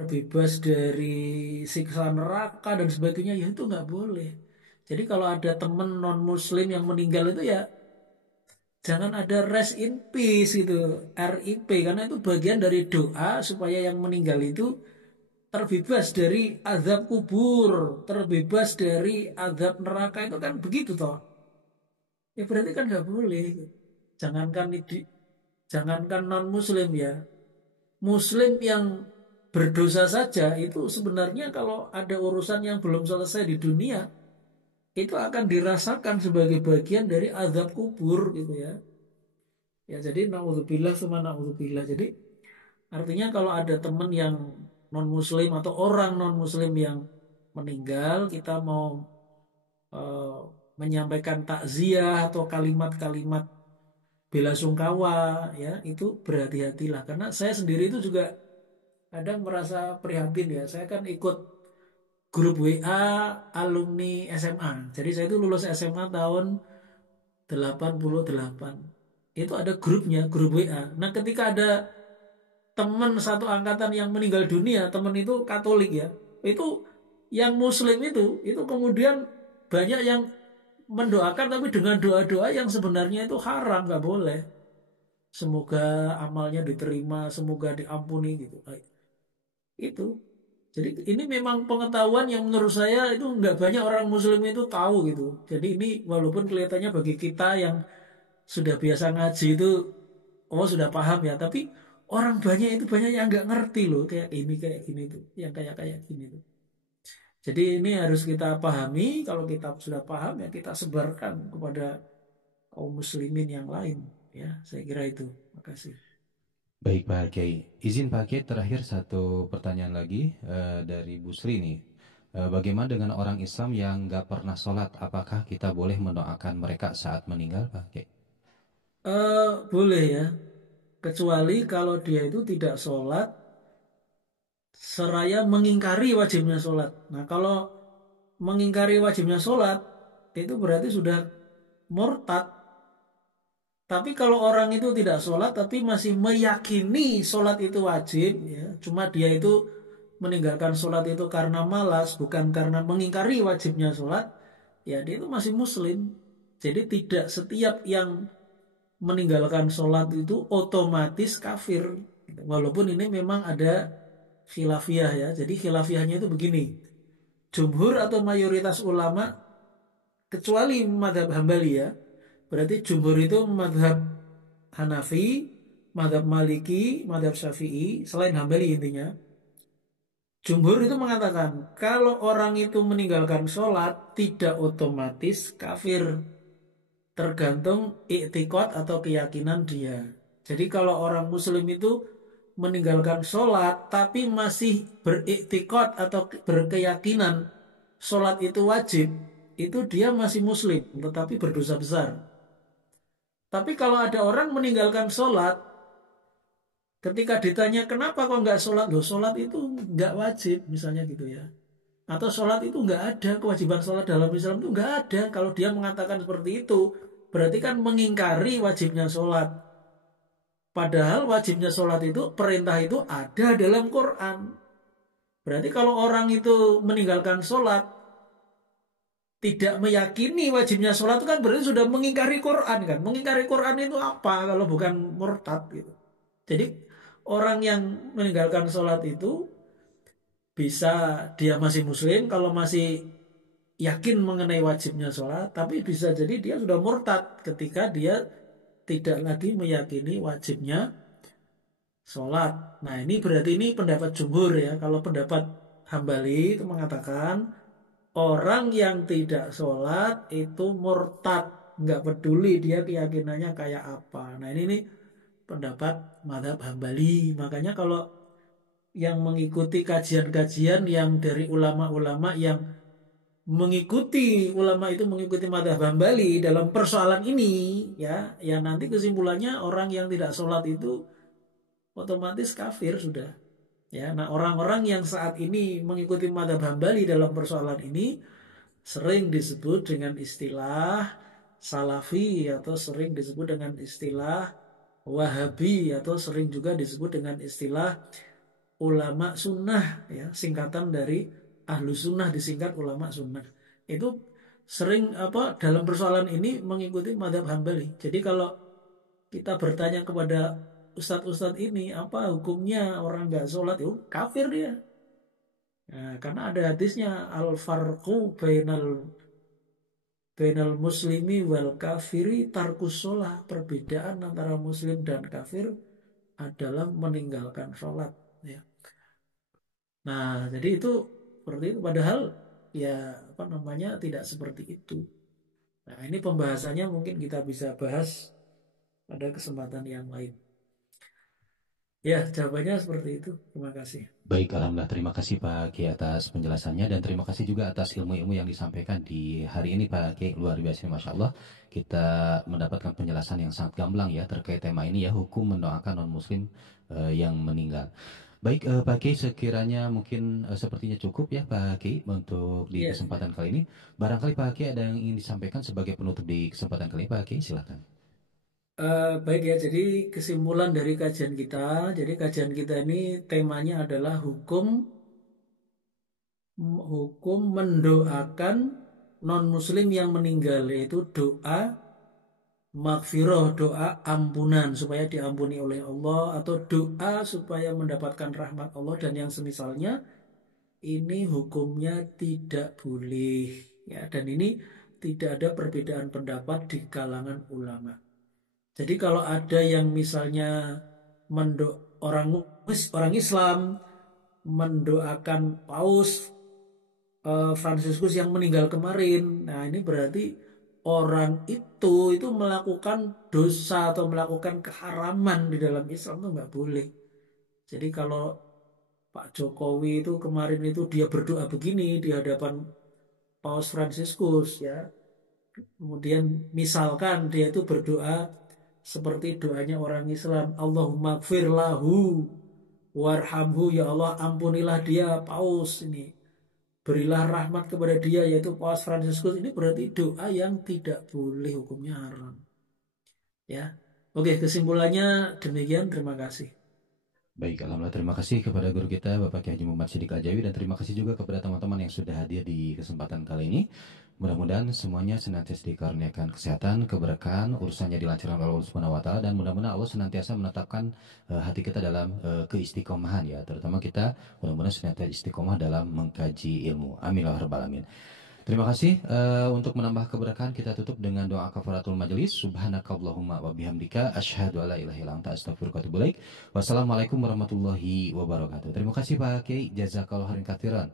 terbebas dari siksa neraka dan sebagainya, ya itu nggak boleh. Jadi kalau ada temen non muslim yang meninggal itu ya jangan ada rest in peace gitu, RIP, karena itu bagian dari doa supaya yang meninggal itu terbebas dari azab kubur, terbebas dari azab neraka, itu kan begitu toh. Ya berarti kan nggak boleh. Jangankan jangankan non muslim ya, muslim yang berdosa saja itu sebenarnya kalau ada urusan yang belum selesai di dunia itu akan dirasakan sebagai bagian dari azab kubur gitu ya. Ya jadi naudzubillah sama naudzubillah. Jadi artinya kalau ada teman yang non muslim atau orang non muslim yang meninggal, kita mau eh, menyampaikan takziah atau kalimat-kalimat bela sungkawa, ya itu berhati-hatilah karena saya sendiri itu juga kadang merasa prihatin ya. Saya kan ikut grup WA alumni SMA. Jadi saya itu lulus SMA tahun 88. Itu ada grupnya, grup WA. Nah, ketika ada teman satu angkatan yang meninggal dunia, teman itu Katolik ya. Itu yang Muslim itu kemudian banyak yang mendoakan tapi dengan doa-doa yang sebenarnya itu haram, nggak boleh. Semoga amalnya diterima, semoga diampuni gitu. Nah, itu. Jadi ini memang pengetahuan yang menurut saya itu nggak banyak orang Muslim itu tahu gitu. Jadi ini walaupun kelihatannya bagi kita yang sudah biasa ngaji itu, oh sudah paham ya, tapi orang banyak itu banyak yang nggak ngerti loh kayak ini kayak gini tuh, yang kayak kayak gini tuh. Jadi ini harus kita pahami. Kalau kita sudah paham ya kita sebarkan kepada kaum muslimin yang lain. Ya, saya kira itu. Makasih. Baik Pak Kiai, izin Pak Kiai terakhir satu pertanyaan lagi dari Bu Sri nih. Bagaimana dengan orang Islam yang nggak pernah sholat? Apakah kita boleh mendoakan mereka saat meninggal Pak Kiai? Boleh ya, kecuali kalau dia itu tidak sholat seraya mengingkari wajibnya sholat. Nah, kalau mengingkari wajibnya sholat, itu berarti sudah murtad. Tapi kalau orang itu tidak sholat, tapi masih meyakini sholat itu wajib, ya, cuma dia itu meninggalkan sholat itu karena malas, bukan karena mengingkari wajibnya sholat, ya dia itu masih muslim. Jadi tidak setiap yang meninggalkan sholat itu otomatis kafir. Walaupun ini memang ada khilafiyah ya. Jadi khilafiyahnya itu begini. Jumhur atau mayoritas ulama kecuali madhab Hambali ya. Berarti jumhur itu madhab Hanafi, madhab Maliki, madhab Syafi'i, selain Hambali intinya. Jumhur itu mengatakan kalau orang itu meninggalkan sholat tidak otomatis kafir. Tergantung iktikad atau keyakinan dia. Jadi kalau orang muslim itu meninggalkan sholat tapi masih beriktikad atau berkeyakinan sholat itu wajib, itu dia masih muslim tetapi berdosa besar. Tapi kalau ada orang meninggalkan sholat, ketika ditanya kenapa kok nggak sholat, loh sholat itu nggak wajib misalnya gitu ya. Atau sholat itu nggak ada, kewajiban sholat dalam Islam itu nggak ada. Kalau dia mengatakan seperti itu, berarti kan mengingkari wajibnya sholat. Padahal wajibnya sholat itu, perintah itu ada dalam Quran. Berarti kalau orang itu meninggalkan sholat, tidak meyakini wajibnya sholat itu kan berarti sudah mengingkari Quran kan. Mengingkari Quran itu apa kalau bukan murtad gitu. Jadi orang yang meninggalkan sholat itu bisa dia masih muslim kalau masih yakin mengenai wajibnya sholat, tapi bisa jadi dia sudah murtad ketika dia tidak lagi meyakini wajibnya sholat. Nah ini berarti ini pendapat jumhur ya. Kalau pendapat Hambali itu mengatakan orang yang tidak sholat itu murtad, nggak peduli dia keyakinannya kayak apa. Nah ini pendapat madhab Hambali. Makanya kalau yang mengikuti kajian-kajian yang dari ulama-ulama yang mengikuti ulama itu mengikuti madhab Hambali dalam persoalan ini, ya ya nanti kesimpulannya orang yang tidak sholat itu otomatis kafir sudah, ya. Nah orang-orang yang saat ini mengikuti madhab Hambali dalam persoalan ini sering disebut dengan istilah Salafi atau sering disebut dengan istilah Wahabi atau sering juga disebut dengan istilah ulama sunnah, ya, singkatan dari ahlu sunnah disingkat ulama sunnah. Itu sering apa dalam persoalan ini mengikuti madhab Hambali. Jadi kalau kita bertanya kepada ustadz-ustadz ini apa hukumnya orang nggak sholat, itu kafir dia. Nah, karena ada hadisnya al farqu bainal bainal muslimi wal kafiri tarkus sholah. Perbedaan antara muslim dan kafir adalah meninggalkan sholat. Ya. Nah, jadi itu seperti itu. Padahal ya apa namanya tidak seperti itu. Nah, ini pembahasannya mungkin kita bisa bahas pada kesempatan yang lain. Ya, jawabannya seperti itu. Terima kasih. Baik, Alhamdulillah. Terima kasih Pak Kiai atas penjelasannya dan terima kasih juga atas ilmu-ilmu yang disampaikan di hari ini Pak Kiai. Luar biasa, Masya Allah. Kita mendapatkan penjelasan yang sangat gamblang ya terkait tema ini ya, hukum mendoakan non-muslim yang meninggal. Baik, Pak Kiai, sekiranya mungkin sepertinya cukup ya Pak Kiai untuk di Ya, ya. kesempatan kali ini. Barangkali Pak Kiai ada yang ingin disampaikan sebagai penutup di kesempatan kali ini, Pak Kiai, silakan. Baik ya, jadi kesimpulan dari kajian kita, jadi kajian kita ini temanya adalah hukum mendoakan non-muslim yang meninggal, yaitu doa maghfirah, doa ampunan supaya diampuni oleh Allah, atau doa supaya mendapatkan rahmat Allah dan yang semisalnya. Ini hukumnya tidak boleh, ya, dan ini tidak ada perbedaan pendapat di kalangan ulama. Jadi kalau ada yang misalnya orang orang Islam mendoakan Paus Fransiskus yang meninggal kemarin, nah ini berarti orang itu melakukan dosa atau melakukan keharaman di dalam Islam itu nggak boleh. Jadi kalau Pak Jokowi itu kemarin itu dia berdoa begini di hadapan Paus Fransiskus, ya. Kemudian misalkan dia itu berdoa seperti doanya orang Islam, Allahumma gfir lahu warhamhu, ya Allah ampunilah dia Paus ini. Berilah rahmat kepada dia yaitu Paus Fransiskus, ini berarti doa yang tidak boleh, hukumnya haram. Ya. Oke, kesimpulannya demikian, terima kasih. Baik, Alhamdulillah terima kasih kepada guru kita Bapak Kiai Haji Muhammad Siddiq Aljawi dan terima kasih juga kepada teman-teman yang sudah hadir di kesempatan kali ini. Mudah-mudahan semuanya senantiasa dikaruniakan kesehatan, keberkahan, urusannya dilancarkan oleh Allah Subhanahu wa taala dan mudah-mudahan Allah senantiasa menetapkan hati kita dalam keistiqomahan ya, terutama kita mudah-mudahan senantiasa istiqomah dalam mengkaji ilmu. Amin ya rabbal alamin. Terima kasih. Untuk menambah keberkahan kita tutup dengan doa kafaratul majelis. Subhanakallahumma wa bihamdika asyhadu alla ilaha illa anta astaghfiruka wa atubu ilaik. Wassalamualaikum warahmatullahi wabarakatuh. Terima kasih Pak Kiai. Jazakallahu khairan katsiran.